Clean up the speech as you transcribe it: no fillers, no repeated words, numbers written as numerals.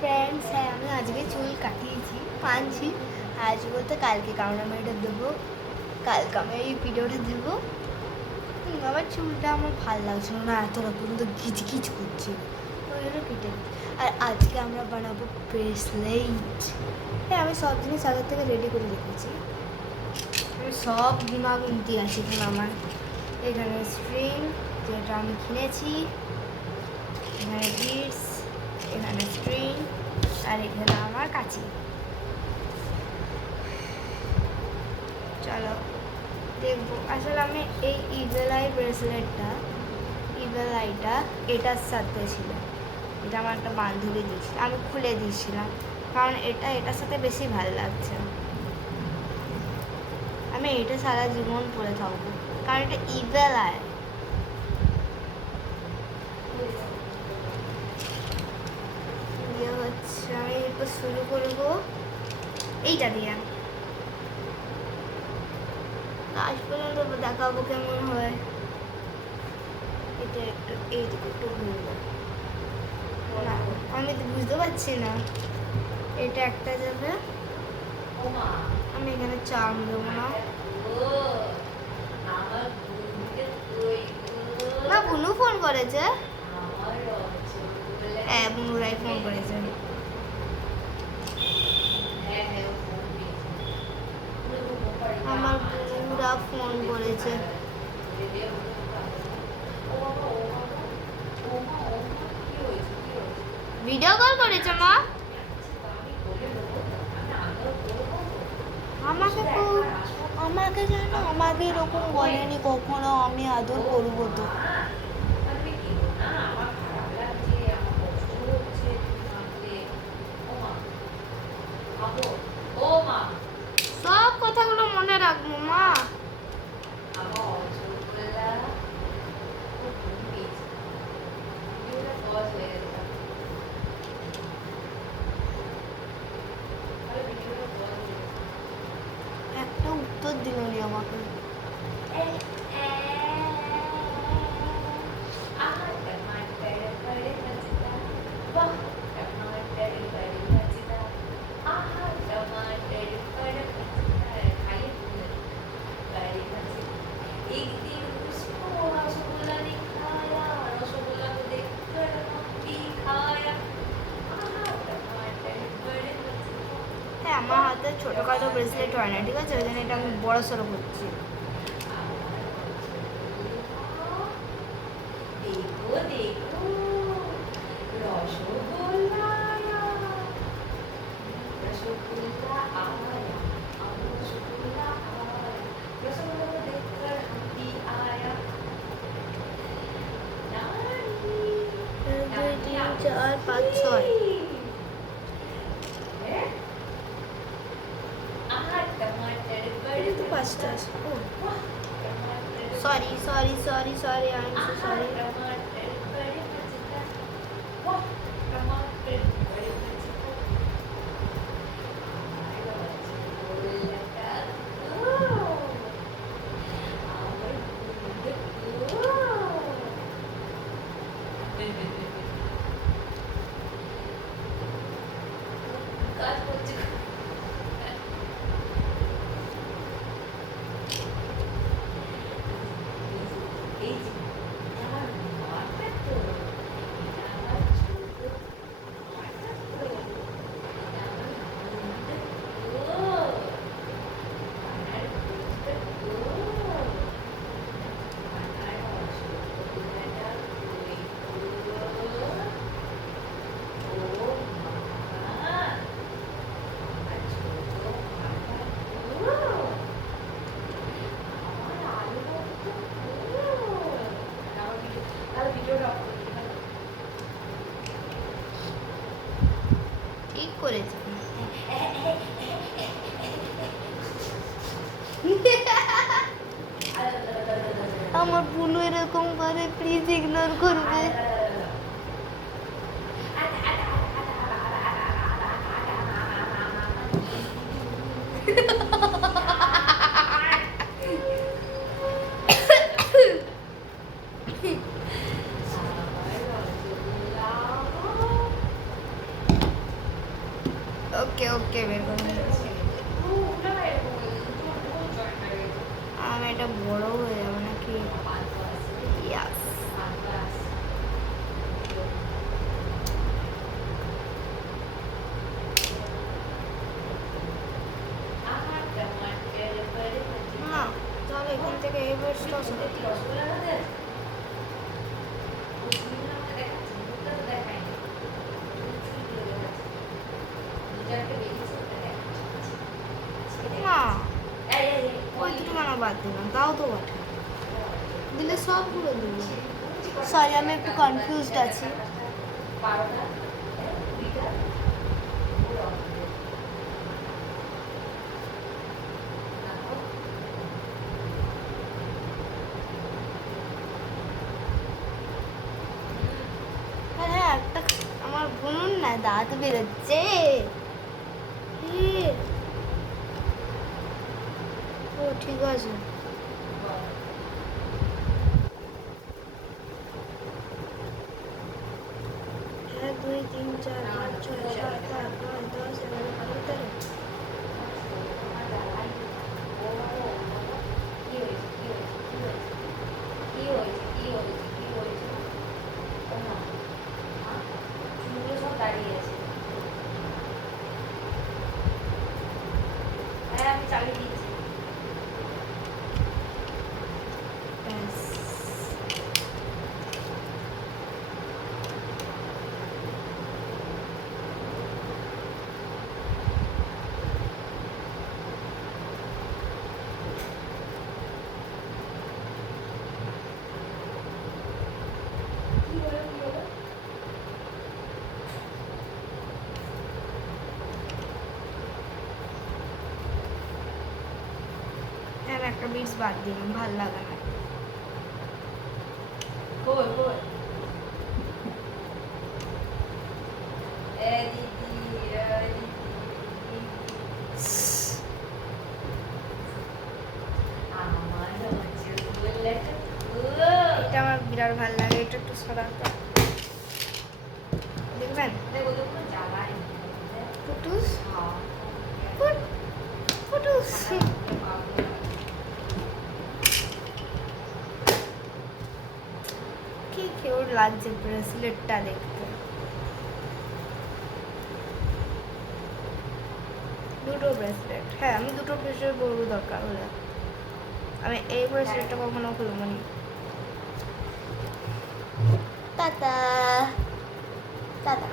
Friends, হ্যাঁ আমি আজকে চুল কাটিয়েছি, মানছি আজ বলতে কালকে, কারণ আমি এটা দেবো কালকে, আমি এই ভিডিওটা দেবো। আমার চুলটা আমার ভালো লাগছিল না, এত রকম তো গিজ গিজ করছে, ওই জন্য কেটে দিচ্ছি। আর আজকে আমরা বানাবো ব্রেসলেট। হ্যাঁ আমি সব জিনিস আগের থেকে রেডি করে রেখেছি, আমি সব দিমাগ উন্তি আছে এখানে আমার। এখানে স্ট্রিং যেটা আমি কিনেছি, এখানে বিটস, এখানে স্ট্রিং, আর এখানে আমার কাঁচি। চলো দেখবো। আসলে আমি এই ইভেল আই ব্রেসলেটটা, ইভেল আইটা এটার সাথে ছিল, এটা আমার একটা বান্ধবী দিয়েছিল, আমি খুলে দিয়েছিলাম কারণ এটার সাথে বেশি ভালো লাগছে। আমি এটা সারা জীবন পরে থাকবো কারণ এটা ইভেল আই। হচ্ছে আমি এরপর শুরু করবো এইটা দিয়ে, লাস্ট পর্যন্ত দেখাবো কেমন হয়। এটা একটু এইদিকে একটু ঘুরবো না, আমি তো বুঝতে পারছি না। এটা একটা যাবে, আমি এখানে চার্ম দেবো না। না বুনু ফোন করেছে, হ্যাঁ বুনুরাই ফোন করেছে। আমার বুনুরা ফোন করেছে, ভিডিও কল করেছে মা আমাকে। তো আমাকে জানো, আমাকে এরকম বলেনি কখনো, আমি আদর করবো তো। সব কথাগুলো মনে রাখবো মা। একটা উত্তর দিল নি আমাকে। হ্যাঁ আমার হাতে ছোটোখাটো ব্রেসলেট হয় না, ঠিক আছে, ওই জন্য এটা আমি বড় সড়ো করছি। চার পাঁচ ছয়, তো পাঁচটা আছে। Sorry sorry sorry sorry, I am so sorry. ঠিক করেছে। আমার বুনু এরকম করে, প্লিজ ইগনোর করবে। ওকে ওকে বের করে নিয়েছি। আমি এটা বড় হয়ে যাবে নাকি? ইয়াস। না তাহলে এখান থেকে এই বয়সটা না ওই দুটো কেন বাদ দিলাম? তাও তো বটে, দিলে সবগুলো দিল। সরি আমি একটু কনফিউজড আছি। হ্যাঁ একটা আমার বুনুন না দাঁত বেরোচ্ছে। ও ঠিক আছে। 1 2 3 4 5 6 7 8 9 10 11 12 13। একটা বিটস বাদ দিলাম, ভাল লাগে না। এটা আমার বিরাট ভাল লাগে, এটা একটু সরাতে দেখবেন। ফুটুস ফুটুস কি কিউট লাগছে ব্রেসলেটটা দেখতে। দুটো ব্রেসলেট, হ্যাঁ আমি দুটো ব্রেসলেট পরবো দরকার হলে। আমি এই ব্রেসলেটটা কখনো খুলবো না। Tata tata.